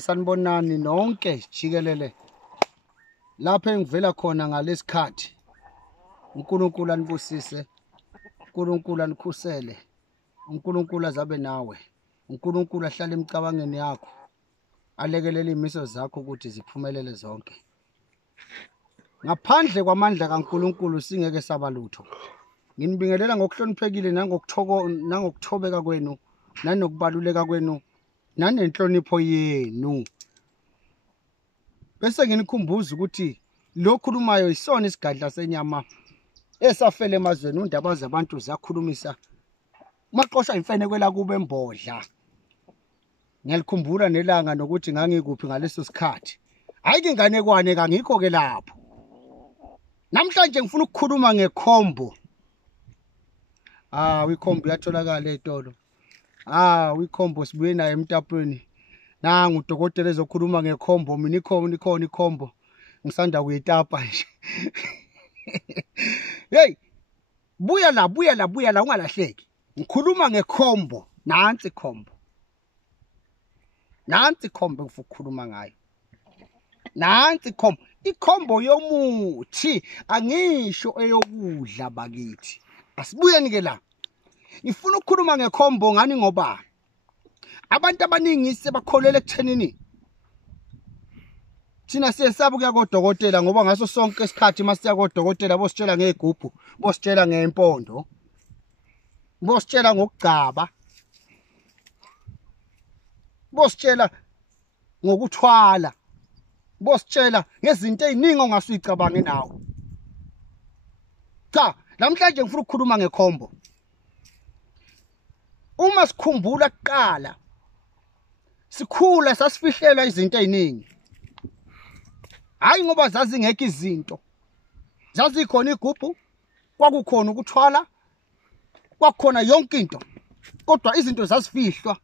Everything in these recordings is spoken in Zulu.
Sanibonani nonke jikelele lapha engivela khona ngalesikhathi. uNkulunkulu anibusise, uNkulunkulu anikhusele, uNkulunkulu azabe nawe, uNkulunkulu ahlale emicabangeni yakho, alekelele imiso zakho ukuthi ziphumelele zonke. Ngaphandle kwamandla kaNkulunkulu singeke saba lutho. Nginibingelela ngokuhloniphekile nangokuthobeka kwenu, nanokubaluleka kwenu, nanenhlonipho yenu. Bese nginikhumbuza ukuthi lo khulumayo isona isigadla senyama esafele emazweni. Undaba zabantu zakhulumisa maqosha imfene kwela kube embodla. Ngiyalikhumbula nelanga nokuthi ngangikuphi ngaleso sikhathi. Hayi inganekwane kangikho ke lapho. Namhlanje ngifuna ukukhuluma ngekhombo. Ikhombo yatholakala etolo. Ikhombo sibuye naye emtapweni. Nangu udokotela ezokhuluma ngekhombo, mina ikhona ikhombo. Ngisanda kuyitapa nje. Hey, buya la ungalahleki. Ngikhuluma ngekhombo. Nansi ikhombo. Nansi ikhombo ngifuna ukukhuluma ngayo. Nansi ikhombo. Ikhombo yomuthi, angisho eyokudla bakithi. Asibuyeni ke la. Ngifuna ukukhuluma ngekhombo ngani ngoba abantu abaningi sebakholele ekuthenini thina siyesaba ukuya kodokotela ngoba ngaso sonke isikhathi masiya kodokotela bositshela ngegubhu, bositshela ngempondo, bositshela ngokugcaba, bositshela ngokuthwala, bositshela ngezinto eziningi ongasuyicabange nawe. Cha, namhlanje ngifuna ukukhuluma ngekhombo. Uma sikhumbula kuqala sikhula sasifihlelwa izinto eziningi. Hayi ngoba zazingekho izinto. Zazikhona igubhu, kwakukhona ukuthwala, kwakukhona yonke into. Kodwa izinto zazifihlwa.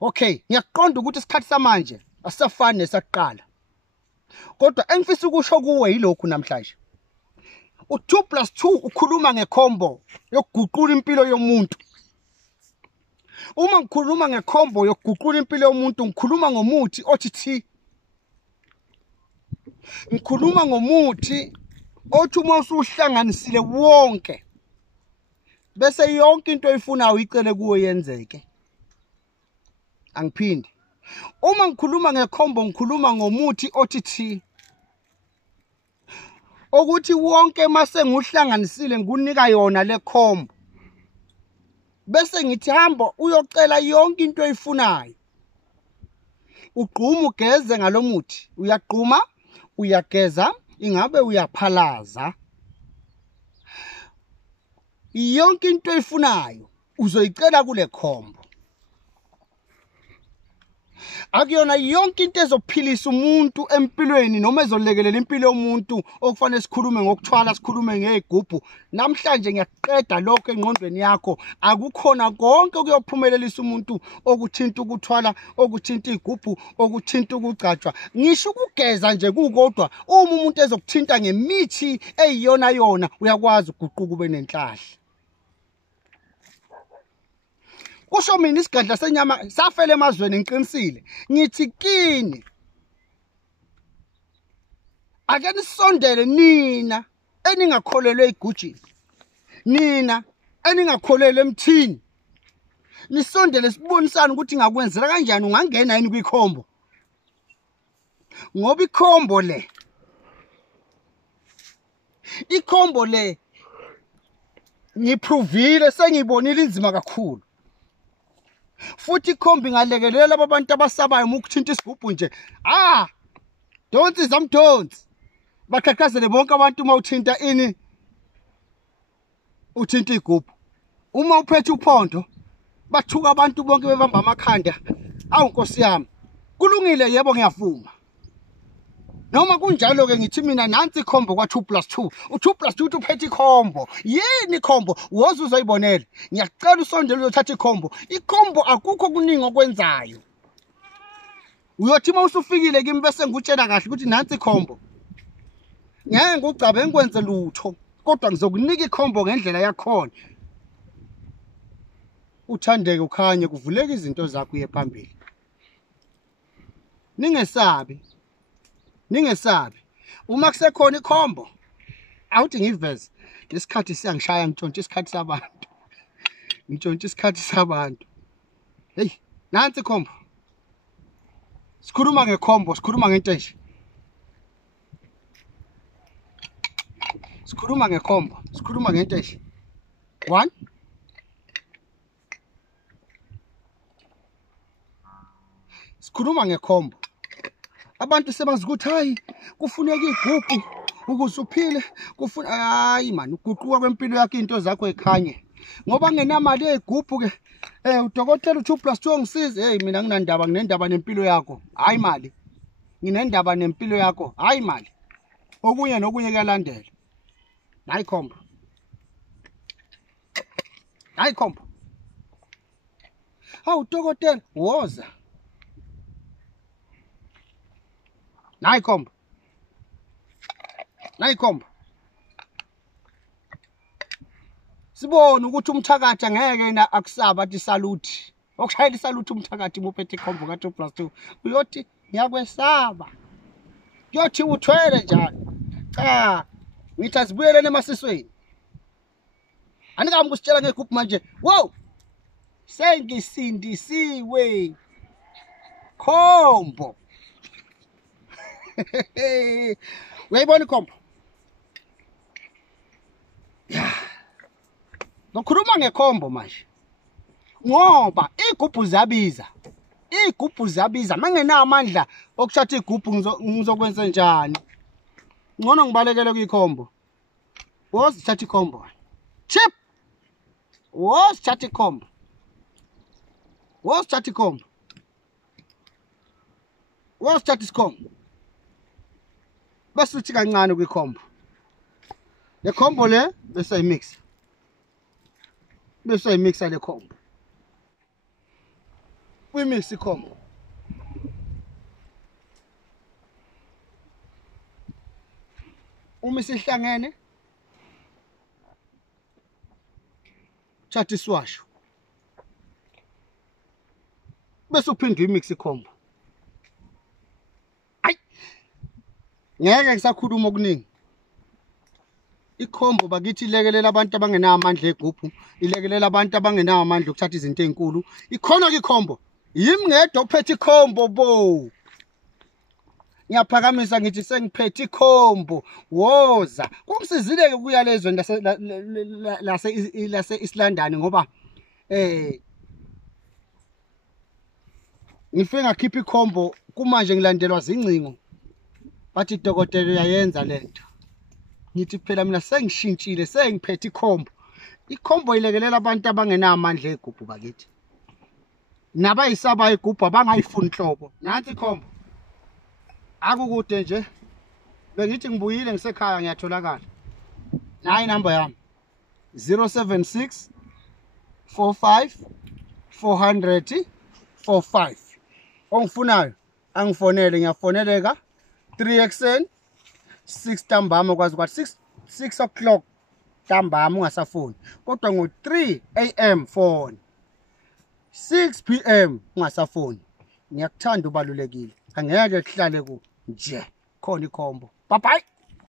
Okay, ngiyaqonda ukuthi isikhathi samanje asisafani nesaqala. Kodwa engifisa ukusho kuwe yilokhu namhlanje. U2+2 ukhuluma ngekhombo yokuguqula impilo yomuntu. Uma ngikhuluma ngekhombo yokuguqula impilo yomuntu, ngikhuluma ngomuthi othi thi. Ngikhuluma ngomuthi othi uma usuhlanganisile wonke bese yonke into oyifunayo uyicele kuwe yenzeke. Angiphindi. Uma ngikhuluma ngekhombo ngikhuluma ngomuthi othi thi. Ukuthi wonke mase nguhlanganisile ngunika yona le khombo. Bese ngithi hamba uyocela yonke into oyifunayo. Ugquma ugeze ngalomuthi. Uyagquma, uyageza, ingabe uyaphalaza. Yonke into oyifunayo uzoyicela kule khombo. Akuyona yonke into ezophilisa umuntu empilweni noma ezolekelela impilo yomuntu okufanele sikhulume ngokuthwala, sikhulume ngegubhu. Namhlanje ngiyaqeda lokho engqondweni yakho. Akukhona konke okuyophumelelisa umuntu okuthinta ukuthwala, okuthinta igubhu, okuthinta ukugcatshwa. Ngisho ukugeza nje kukodwa uma umuntu ezokuthinta ngemithi eyiyona yona uyakwazi ukuguquka ube nenhlahla. Kusho mina isigadla senyama safele emazweni ngiqinisile. Ngithi kini ake nisondele nina eningakholelwe igujini. Nina eningakholelwe emthini. Nisondele sibonisana ukuthi ngakwenzela kanjani ungangena yini kwikhombo. Ngoba ikhombo le ngiprovile sengibonile inzima kakhulu. Futhi ikhombi ngalekelela abantu abasabayo ukuthinta isigubhu nje. Donsi zamdonsi. Baqhaqhazele bonke abantu uma uthinta ini? Uthinta igubhu. Uma uphethe uphondo, bathuka abantu bonke bebamba amakhanda. Nkosi yami. Kulungile yebo ngiyavuma. Noma kunjalo ke ngithi mina nansi ikhombo kwa2+2. U2+2 uphethe ikhombo. Yini ikhombo? Woza uzoyibonela. Ngiyacela usondele uyothatha ikhombo. Ikhombo akukho kuningi okwenzayo. Uyothi uma usufikile kimi bese ngikutshela kahle ukuthi nansi ikhombo. Ngeke ngugcabe ngikwenze lutho. Kodwa ngizokunika ikhombo ngendlela yakhona. uthandeke ukhanye kuvuleka izinto zakho uye phambili. Ningesabi uma kusekhona ikhombo awuthi ngiveze lesikhathi siyangishaya ngitshontshe isikhathi sabantu. Hey, nansi ikhombo. Sikhuluma ngekhombo, sikhuluma ngento enje. Sikhuluma ngekhombo, sikhuluma ngento enje. 1 Sikhuluma ngekhombo. Abantu sebazi ukuthi hayi kufuneka igubhu ukuze uphile, hayi man, uguquka kwempilo yakho into zakho ekhanye. Ngoba ngenamali yegubhu ke udokotela 2+2 ongisize. Hey mina nginendaba nempilo yakho. Hayi mali. Nginendaba nempilo yakho. Hayi mali. Okunye nokunye kuyalandela. Hayi khombo. Hayi khombo. Hawu udokotela woza. Hayi khombo. Hayi khombo. Sibone ukuthi umthakathi ngeke na akusaba athi saluthi. Okushayela isaluthi umthakathi muphethe ikhombo ka 2+2. Uyothi ngiyakwesaba. Uyothi uthwele njalo. Cha, ngithi asibuyelene emasisweni. Anikami kusitshela ngegroup manje. Wow! Sengisindisiwe. Khombo. Uyayibona ikhombo? Ngikhuluma ngekhombo manje. Ngoba igubhu ziyabiza. Mangenayo amandla okushatha igubhu ngizokwenza njani? Ngcono ngibalekele kuyikhombo. Wozithatha ikhombo. Chip. Wozithatha ikhombo. Wozithatha ikhombo. Wozithatha isikhombo. Bese uthi kancane kwikhombo. Le khombo le bese ayimixa. Bese ayimixa le khombo. Uyimix ikhombo. Uma isihlangene thatha iswasho. Bese uphinde uyimix ikhombo. Ay! Ngeke ngisakhuluma okuningi. Ikhombo bakithi ilekelela abantu abangenayo amandla egubhu, ilekelela abantu abangenayo amandla okuthatha izinto ezinkulu. Ikhona ke ikhombo. Yimi ngedwa ophethe ikhombo bo. Ngiyaphakamisa ngithi sengiphethe ikhombo. Woza. Kungisizile ke kuya lezweni lase Islandani ngoba ngifike ngakhipha ikhombo kumanje ngilandelwa zingcingo. Bathi dokotela uyayenza lento. Ngithi phela mina sengishintshile sengiphethe ikhombo. Ikhombo ilekelela abantu abangenayo amandla egubhu bakithi. Nabayisaba igubhu abangayifuni inhlobo. Nansi ikhombo. Akukude nje. Bengithi ngibuyile ngisekhaya ngiyatholakala. Nayi inamba yami. 076 45 400 45. Ongifunayo angifonele ngiyafoneleka 3 ekseni 6 ntambama kwazi kwathi 6 o'clock ntambama ungasafoni. Kodwa ngo3 am phone. 6 pm ungasafoni. Ngiyakuthanda ubalulekile. Angeke kuhlale ku nje khona ikhombo. Bye bye.